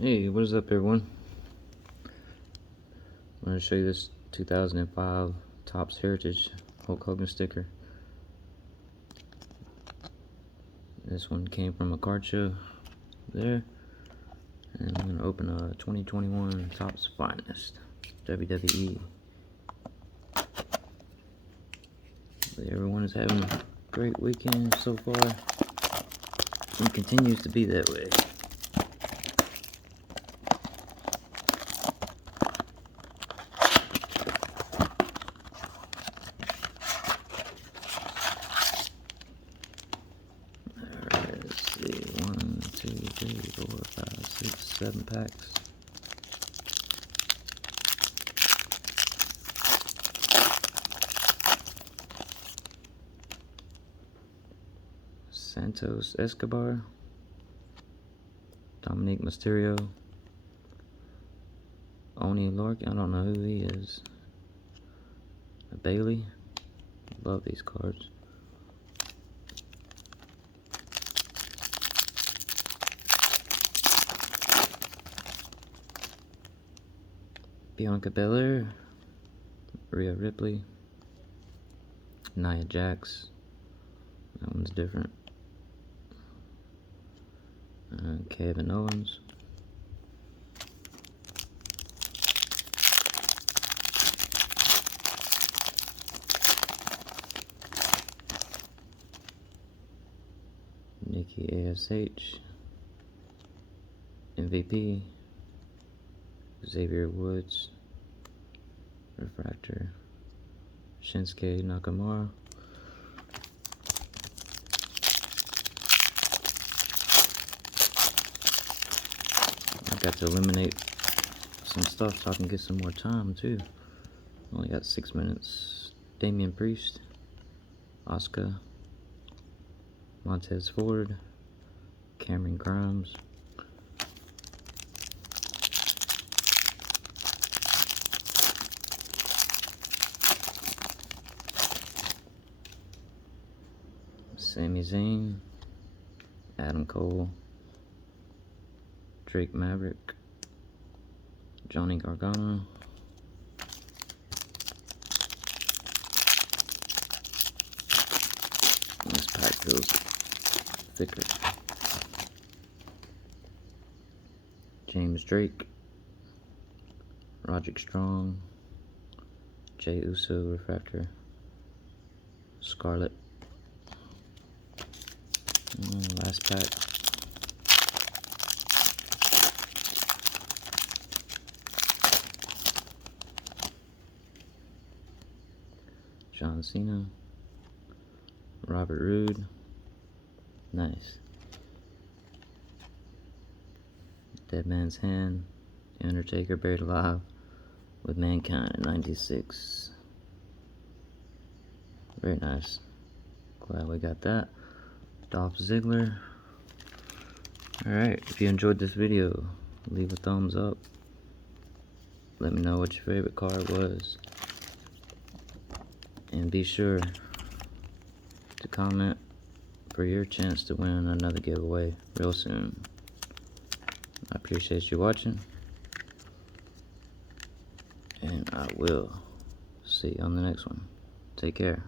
Hey, what is up everyone? I'm going to show you this 2005 Topps Heritage Hulk Hogan sticker. This one came from a card show there. And I'm going to open a 2021 Topps Finest WWE. Everyone is having a great weekend so far and continues to be that way. Alright, let's see. 1, 2, 3, 4, 5, 6, 7 packs. Santos Escobar, Dominic Mysterio, Oni Lorcan, I don't know who he is, Bailey, love these cards. Bianca Belair, Rhea Ripley, Nia Jax, that one's different. Kevin Owens, Nikki ASH, MVP, Xavier Woods, Refractor, Shinsuke Nakamura, I got to eliminate some stuff so I can get some more time too. Only got 6 minutes. Damian Priest, Asuka, Montez Ford, Cameron Grimes, Sami Zayn, Adam Cole, Drake Maverick, Johnny Gargano, this pack feels thicker. James Drake, Roderick Strong, Jey Uso Refractor, Scarlett. Last pack. John Cena, Robert Roode, nice. Dead Man's Hand, Undertaker buried alive with Mankind in '96. Very nice. Glad we got that. Dolph Ziggler. Alright, if you enjoyed this video, leave a thumbs up. Let me know what your favorite card was. And be sure to comment for your chance to win another giveaway real soon. I appreciate you watching. And I will see you on the next one. Take care.